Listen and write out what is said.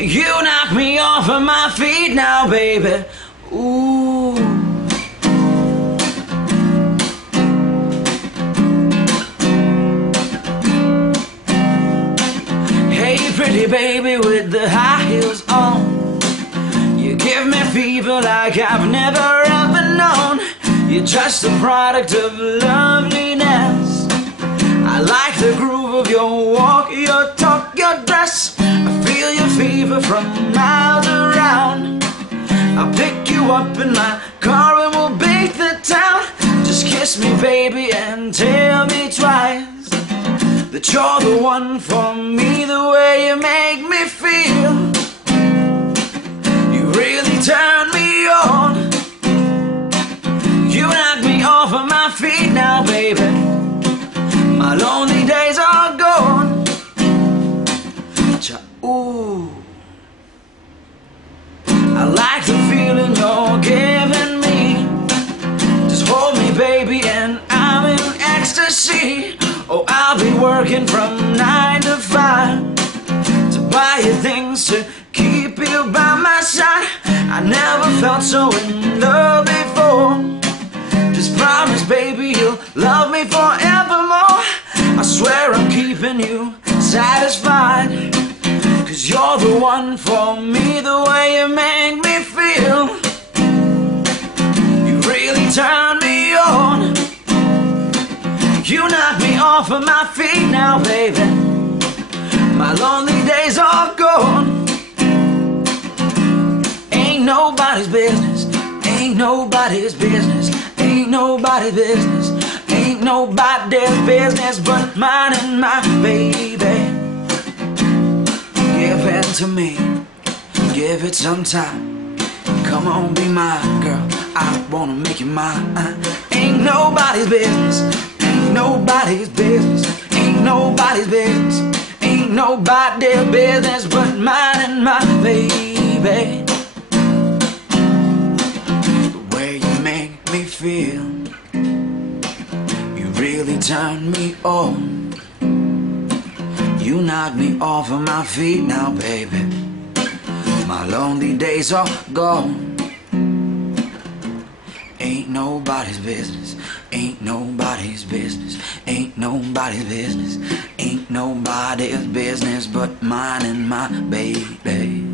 You knock me off of my feet now, baby. Ooh. Hey, pretty baby with the high heels on, you give me fever like I've never ever known. You're just a product of loveliness. I like the groove of your walk, your talk, your dress. I feel your fever from miles around. I'll pick you up in my car and we'll beat the town. Just kiss me, baby, and tell me twice that you're the one for me. The way you make me feel, you really turn me on. You knock me off of my feet now, baby. My lonely days are gone. Ooh, I like the feeling you're giving me. Just hold me, baby, and I'm in ecstasy. Oh, I'll be working from 9 to 5 to buy you things to keep you by my side. I never felt so in love before. Just promise, baby, you'll love me forevermore. I swear I'm keeping you satisfied, 'cause you're the one for me. The way you make me feel, you really turn me on. You knock me off of my feet now, baby. My lonely days are gone. Ain't nobody's business, ain't nobody's business, ain't nobody's business, ain't nobody's business but mine and my baby. Give it to me, give it some time. Come on, be my girl, I wanna make you mine. Ain't nobody's business, ain't nobody's business, ain't nobody's business, ain't nobody's business but mine and my baby. The way you make me feel, you really turn me on. You knock me off of my feet now, baby. My lonely days are gone. Ain't nobody's business, ain't nobody's business, ain't nobody's business, ain't nobody's business but mine and my baby.